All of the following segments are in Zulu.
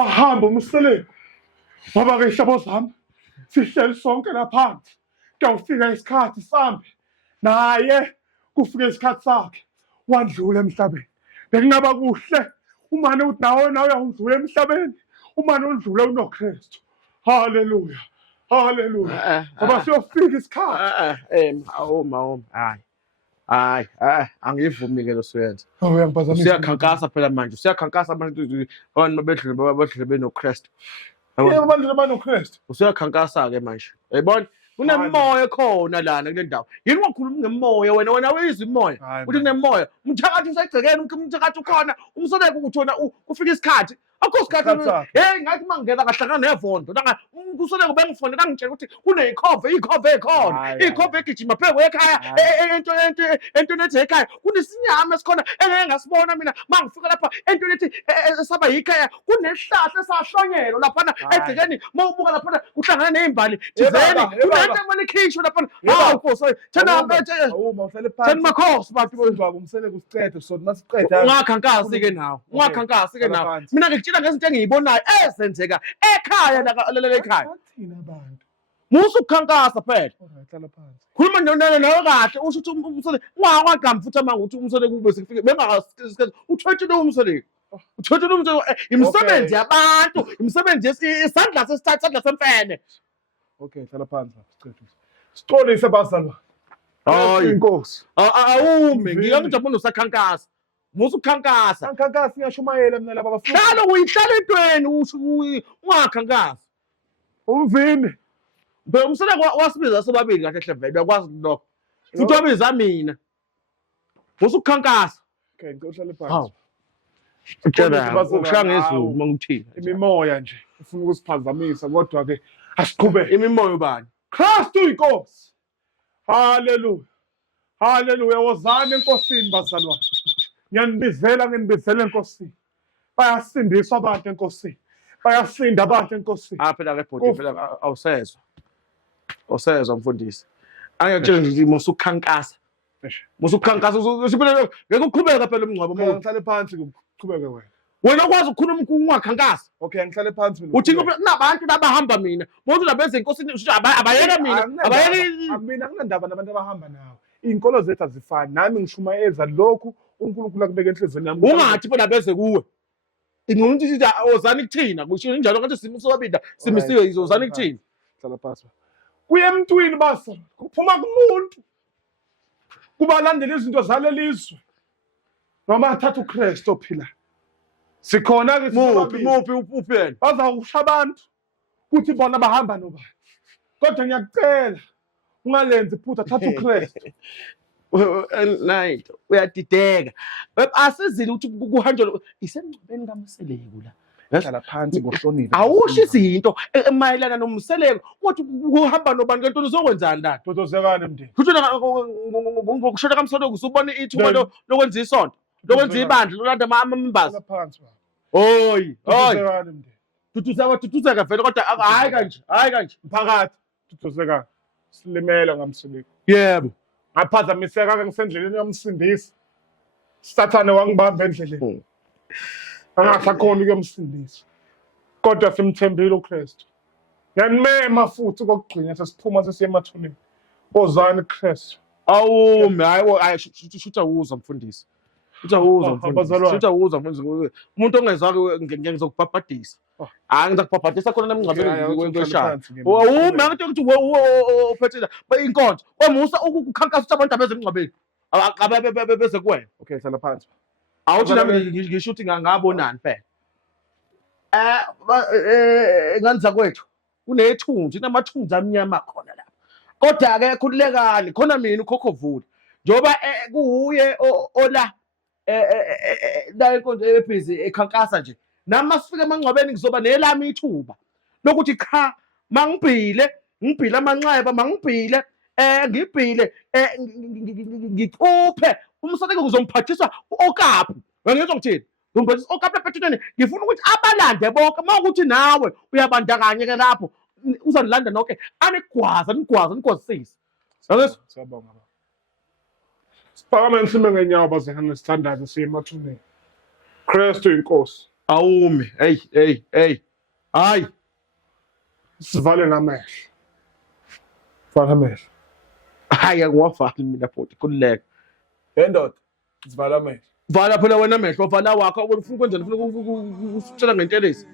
bahamba umseleni ngoba ke ihlabo zami sihleli sonke laphansi kuyawufika isikhathi sambe naye kufika isikhathi sakhe wandlula emhlabeni bekungaba kuhle umane uthi nawe uyawudlula emhlabeni umane udlule unoKristu haleluya haleluya ngoba siyofika isikhathi Awoma hayi angivumi ke lo siyenza uyangiphazamisa usiyakhankasa phela manje usiyakhankasa manje abantu bedlule benoKristu abantu abanoKristu usiyakhankasa ke manje yayibona kunemoya khona lana kule ndawo yini wakhuluma ngemoya wena wezwa imoya uthi kunemoya umthakathi usegcekeni umthakathi ukhona umsoleko uthona ufika isikhathi akho isikhathi hey ngathi mangena kahlangana nevondo kusoleko bengifonela ngitshela ukuthi kuneyikhove ekhona ikhove egijima pheko ekhaya into nethi ekhaya kunesinyama esikhona engeke ngasibona mina mangifika lapha into nethi esaba yikhaya kunehlahla esahlonyelo lapha egcekeni mawubuka lapha kuhlangana nezimbali thizeni kunento emalikhishwe lapha Nkosi thina makhosi bantu bonjwa kumseleko usicede so masiqeda ungakhankasi ke nawo mina ngikutshela ngezinto engiyibonayo ezenzeka ekhaya la ekhaya thina abantu musu ukukhankasa phela hlala phansi khuluma nawe kahle usho ukuthi umsoleko ungakagama futhi manje ukuthi umsoleko ube sifike bengakasikhathi uthwetshele umsoleko uthwetshele umsoleko imisebenzi yabantu imisebenzi isandla sesithathu isandla semfene okay hlala phansi sixolise bazalwa hayi inkosi awume ngiyakujabula usakhankasa musu ukukhankasa angikhankasi ngiyashumayela mina laba bafundi hlala uyihlala entweni ungakhankasa umvini umsoleko wasibiza sobabili kahle hle vele uyakwazi lokho futhi wabiza mina musu ukukhankasa okay ngiyohlala phansi utshela ukushaya ngezulu mangikuthini imimoya nje ufuna ukusiphazamisa kodwa ke asiqhubeke imimoya ubani Kristu inkosi haleluya haleluya wozani enkosini bazalwane ngiyanibizela enkosini bayasindiswa abantu enkosini bayasinda abantu enkosini phela ke bhodi phela awusezwa mfundisi angiyakutshela nje musukhankasa phela ngeke uqhubeka phela umngcwabo ngihlale phansi kuqhubeke wena ukwazi ukukhuluma ungakhankasa okay ngihlale phansi mina uthi kunabantu labahamba mina bonke labeze enkosini abayeka mina mina kunandaba nabantu abahamba nawe inkolo zethu azifani nami ngishumayeza lokhu uNkulunkulu akubeka enhlizweni yami ungathi phela beze kuwe ingcono ukuthi ozani kuthina kusho njalo ngathi simsobabida simisiwe izozani kuthina hlala phansi kuye emntwini basa kuphuma kumuntu kubalandela izinto zalelizwe noma athatha uKristu ophila sikhona ke muphi uphela bazawusha abantu kuthi bona bahamba nobani kodwa ngiyakucela ungalenzi iphutha thatha uKristu night uyadideka asizile ukuthi kuhanjwe isengcubeni kaMseleko la hlala phansi ngohlonipho awusho izinto emayelana nomseleko uthi kuhamba nobani kanti uzokwenzani la dodozekane mndeni futhi ngokushona kaMseleko usubona ithuba lokwenza isonto lokwenza ibandla lolanda amamembers phansi hoyi dodozekane mndeni tuthuzeka vele kodwa hayi kanje mphakathi dodozekane silimela ngaMseleko yebo ngaphazamiseka ke ngisendleleni yomsindisi Sathane wangibamba endleleni angasakhona ukuyomsindisa kodwa simthembile uKristu ngiyanimema futhi kokugcina sesiphuma sesiye emathuneni ozani Kristu awume hayi shutha uzwa mfundisi umuntu ongezwake ngizokubhabhadisa ngizakubhabhadisa khona namngcwabeni kweshaya awume ngathi ukuthi uphethela inkonzo wemusa ukukhankasa ukuthi abantu abezemngcwabeni beze kuwena okay hlala phansi awuthi nami ngisho ukuthi ngabonani phela ngani zakwethu kunethunzi kunamathunzi amnyama khona lapha kodwa-ke khululekani khona mina uKhokhovula njengoba kuwuye ola la inkonzo ebhizi ekhankasa nje nami masifika emangcwabeni ngizoba nelami ithuba lokuthi cha mangibhile amanxeba mangibhile ngibhile ngicuphe umsoleko ngizomphathisa okapu ngizwa ngithini ngomphathisa okapu ephethweni ngifuna ukuthi abalande bonke mawukuthi nawe uyabandakanyeka lapho uzanilanda nonke nigwazisise siyabonga baba siphakame sime ngenyawo bazihana sithandaze siye emathuneni Kristu inkosi awume hey hayi Sivale namehlo. Vala amehlo. hayi akuwavali mina futhi kululeka Yendoda, sivala amehlo. vala phela wena amehlo vala wakho ufuna ukwenzela ufuna usitshela ngentelezi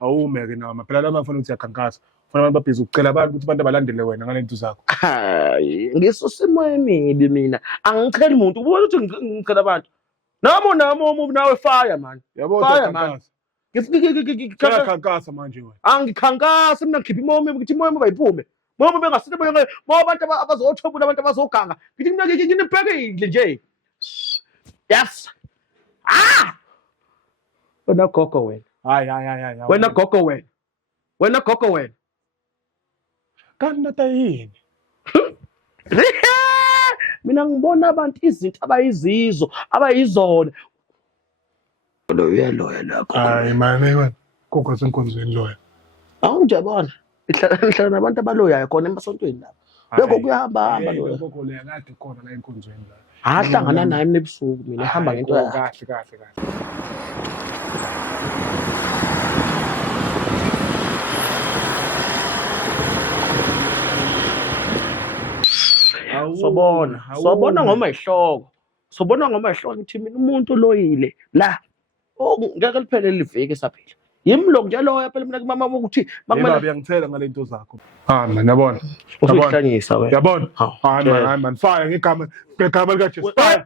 Awume-ke nama phela lama funa ukuthi yakhankasa funa abantu babhizi ukucela abantu ukuthi abantu balandele wena ngale nto zakho. hayi ngisosimo emibi mina angicheli muntu ubona ukuthi ngichela abantu namo nawe fire man Yabo fire man yakhankasa manje wena. angikhankasi mina ngikhipha imomo ngithi imomo bayiphume momo bengasile moyo abantu abazothobula abantu abazoganga ngithi mina nginibhekile nje yes wena gogo wena Hayi. wena gogo wena Kanti nata yini? mina ngibona abantu izinto abayizizo abayizona lo uyaloya lakho Hayi manje wena. Gogo senkonzweni loya. awunjabona ihlala nabantu abaloyayo khona emasontweni lapha lokho kuyahamba loya Gogo leya kade khona la enkonzweni la. ahlangana naye ebusuku mina ehamba ngento yakhe kahle. sobona ngoma ihloko ukuthi mina umuntu loyile la ngeke liphele liveke saphila yimi lo njalo phela mina kumama ukuthi makumele uyangithela ngale nto zakho. Man yabona. usuhlanyisa wena Yabona? Hayi man fire ngegama lika Jesu. Fire.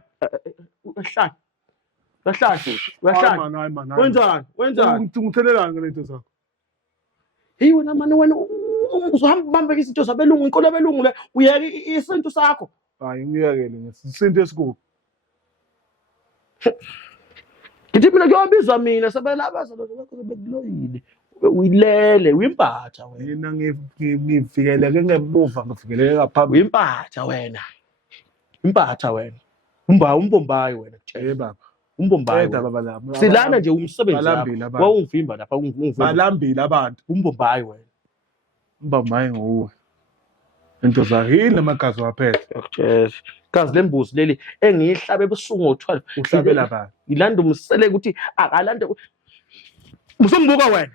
Wehlala man. wenzani Ngithelelana ngale nto zakho. hey wena wena uzohamba ubambe izinto zabelungu inkolo abelungu le uyeke isinto sakho Hayi ngiyekele ngesinto esikhulu. ngithi mina kuyobizwa mina sebelabaza lokho bekuloyile uyilele uyimbatha wena Mina ngivikeleke ngemuva ngivikeleke ngaphambili. uyimbatha wena umbombayi wena Baba. umbombayi Baba lapha. silana nje umsebenzi Balambile wakho abantu. wawungivimba lapha Balambile abantu. umbombayi wena Mbambaye nguwe. Into zakhe namagazi waphethe. yakutshela gazi lembuzi leli engiyihlabe ebusuku ngo12 Uhlabela bani? ngilanda umsele ukuthi akalande usungibuka wena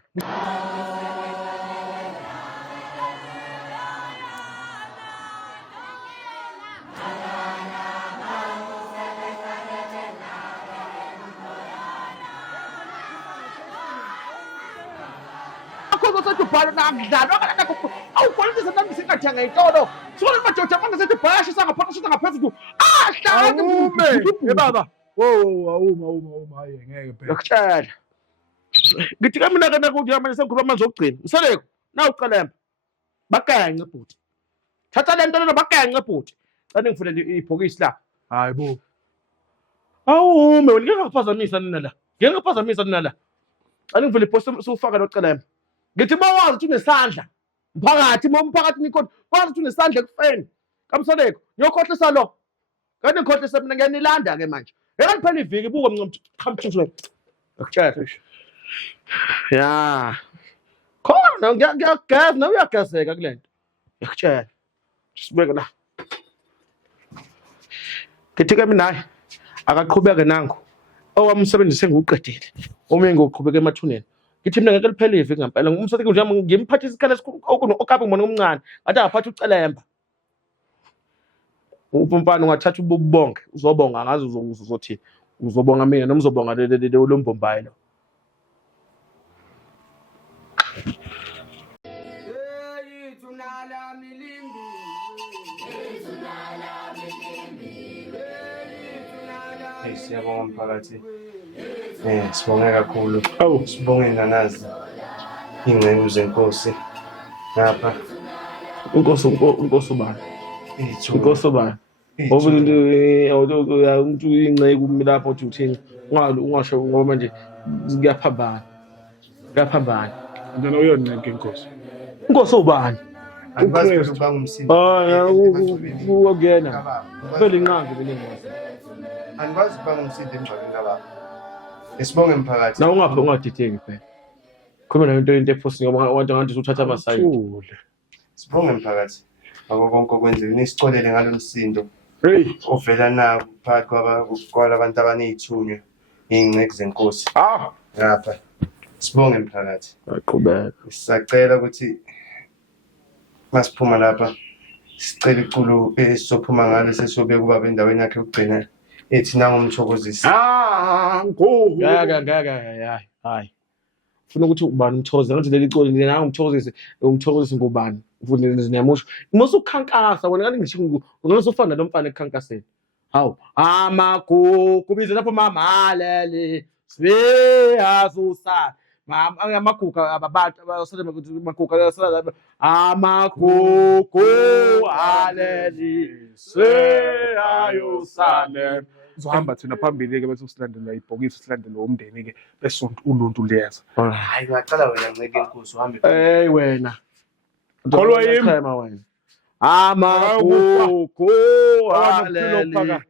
bhala nakudlalwa kana awupolitisa nami singathenga itolo sona majoja mangasethi bhayashi sangaphakathi sona ngaphezulu Awume. Baba. Awuma hayi ngeke phela. yakutshela ngithi ke mina kana ukuthi manje sengikhuluma manje okugcina mseleko nawuqalemba bakanye bhuti thatha le nto lena bakanye bhuti cane ngifulele ibhokisi la Hayi bo. awume wena ngingaphazamisa nina la cane ngivule ipost sufaka nocelemba ngithi bawazi ukuthi unesandla mphakathi momphakathi nikhona bawazi ukuthi unesandla ekufeni kamsoleko ngiyokhohlisa lo kanti ngikhohlisa mina ngiyanilanda ke manje phela iviki buko mncomthuthu yakutshela ya khona ngiyageza nawe uyagezeka kule nto yakutshela sibeke la ngithi ke mina hayi akaqhubeke nangu owami umsebenzi sengiwuqedile uma ngiqhubeka emathuneni ngithi mina ngeke liphele iviki ngempela umsebenzi nje ngimphathisa isikhala esikhulu okabi ngibona omncane ngathi angaphathi ucelemba umpumphana ungathatha ububonke uzobonga ngazi uzothi uzobonga mina noma uzobonga lo mbombayi lo Siyabonga mphakathi. Sibonge kakhulu. Sibonge nanazi ingceku zenkosi lapha. Inkosi ubani? Inkosi ubani? Ngoba umuntu ingceku kimi lapho uthi uthini? Ungasho ngoba manje kuyaphambana. Njalo uyoncenga inkosi. Inkosi ubani? Angibazi ukuthi ubanga umsindo. Ukuyena. Phela inqangi mina ngazi. Angibazi ubanga umsindo emgcwabeni lapha. Sibonge mphakathi. Na ungaphi ungadideki phela. khuluma into ephosini ngoba wathi ngathi uthatha amasayi. Sibonge mphakathi. Ngakho konke okwenzekile nisicolele ngalo msindo Hey, ovela nawo phakathi kwalabantu abanezithunywa ingceki zenkosi. Ngapha. Sibonge mphakathi. Aqhubeka. Sisacela ukuthi masiphuma lapha sicela iculo esizophuma ngalo sesiyobe kuba endaweni yakhe ukugcina ethi nangumthokozisi. Ngeke hayi. Ufuna ukuthi ubani umthokozisi ngathi leli culo ngina umthokozisi ngubani ufuna niyamusho musu ukukhankasa wena ngathi ngisho ngizofana nomfana ekukhankaseni hawu amagugu bize lapho mama leli siyazusa amagugu abantu abasalema ukuthi amagugu asala amagugu aleli siyayusale Zohamba thina phambili ke bese usilandela ibhokisi usilandela umndeni ke bese uluntu liyeza. Hayi ngicela wena nceke enkosi uhambe. Hey wena. Kholwa yimi. Chema wena. Amagugu aleli.